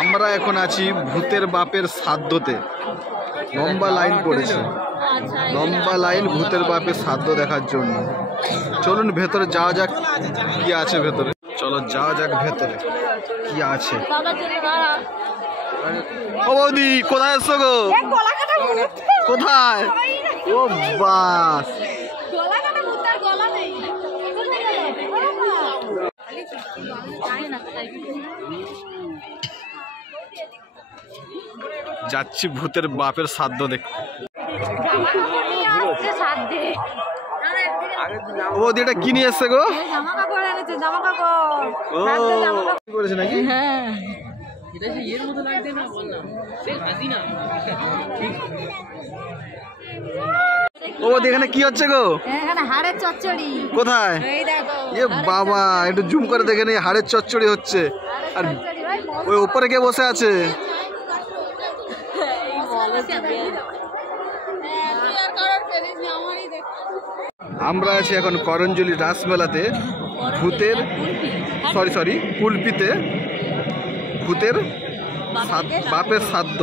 আমরা এখন আছি ভূতের বাপের শ্রাদ্ধতে। লম্বা লাইন পড়েছে, লম্বা লাইন ভূতের বাপের শ্রাদ্ধ দেখার জন্য। চলুন ভেতরে যাওয়া যাক, কি আছে ভেতরে। চলো যাওয়া যাক ভেতরে কি আছে। ও বৌদি কোথায় এসছো গো? কোথায়? ও বাস, যাচ্ছি ভূতের বাপের শ্রাদ্ধ দেখতে। ও এটা কি নিয়ে এসছে গো? করেছে নাকি? ও এখানে কি হচ্ছে গো? হাড়ের চচ্চড়ি। কোথায়? এ বাবা, একটু জুম করে দেখে নি, হাড়ের চচ্চড়ি হচ্ছে। আর ওই উপরে কে বসে আছে? আমরা আছি এখন করঞ্জলি রাসমেলাতে, ভূতের কুলপিতে ভূতের বাপের শ্রাদ্ধ।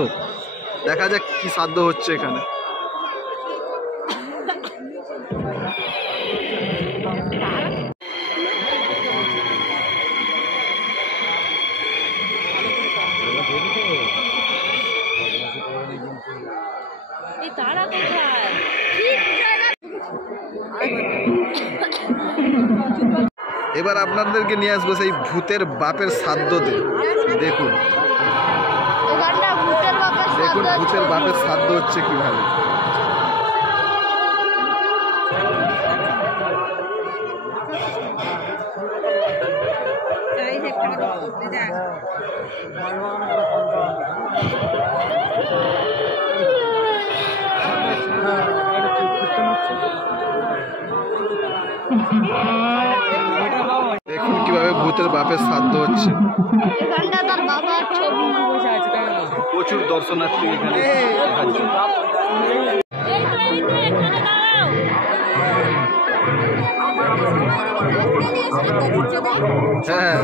দেখা যাক কি শ্রাদ্ধ হচ্ছে এখানে। এবার আপনাদেরকে নিয়ে আসবো সেই ভূতের বাপের শ্রাদ্ধতে। দেখুন দেখুন ভূতের বাপের শ্রাদ্ধ হচ্ছে কিভাবে। দেখুন কিভাবে ভূতের বাপের শ্রাদ্ধ হচ্ছে। প্রচুর দর্শনার্থী এখানে। হ্যাঁ,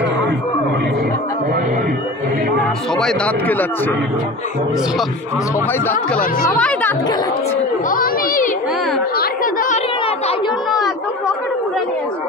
সবাই দাঁত কেলাচ্ছে, সবাই দাঁত কেলাচ্ছে। আমি আর খেতে পারি না, তাই জন্য একদম পকেটে পুরে নিয়ে আসি।